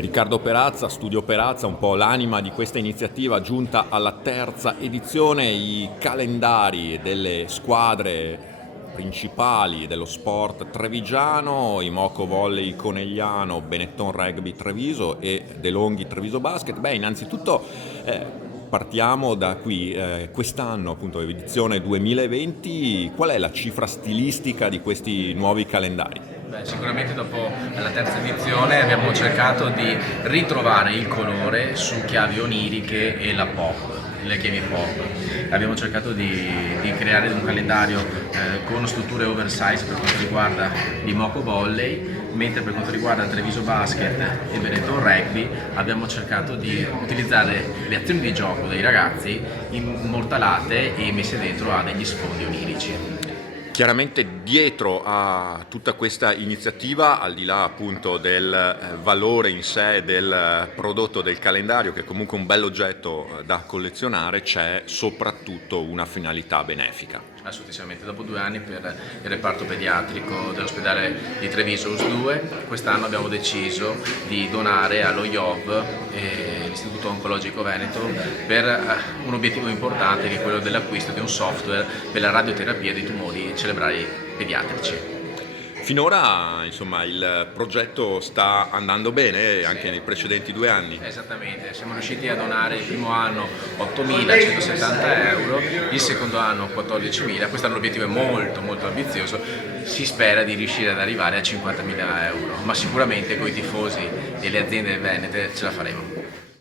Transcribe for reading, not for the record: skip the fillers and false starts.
Riccardo Perazza, Studio Perazza, un po' l'anima di questa iniziativa giunta alla terza edizione, i calendari delle squadre principali dello sport trevigiano, i Moco Volley Conegliano, Benetton Rugby Treviso e De Longhi Treviso Basket. Innanzitutto partiamo da qui, quest'anno appunto edizione 2020, qual è la cifra stilistica di questi nuovi calendari? Sicuramente dopo la terza edizione abbiamo cercato di ritrovare il colore su chiavi oniriche e la pop, le chiavi pop. Abbiamo cercato di creare un calendario con strutture oversize per quanto riguarda il Moco Volley, mentre per quanto riguarda Treviso Basket e Benetton Rugby abbiamo cercato di utilizzare le azioni di gioco dei ragazzi immortalate e messe dentro a degli sfondi onirici. Chiaramente dietro a tutta questa iniziativa, al di là appunto del valore in sé del prodotto del calendario, che è comunque un bell'oggetto da collezionare, c'è soprattutto una finalità benefica. Assolutamente, dopo 2 anni per il reparto pediatrico dell'ospedale di Treviso US2, quest'anno abbiamo deciso di donare allo IOV, l'Istituto Oncologico Veneto, per un obiettivo importante che è quello dell'acquisto di un software per la radioterapia dei tumori cerebrali pediatrici. Finora, insomma, il progetto sta andando bene anche nei precedenti 2 anni. Esattamente, siamo riusciti a donare il primo anno 8.170 euro, il secondo anno 14.000, quest'anno l'obiettivo è molto ambizioso, si spera di riuscire ad arrivare a 50.000 euro, ma sicuramente con i tifosi e le aziende venete ce la faremo.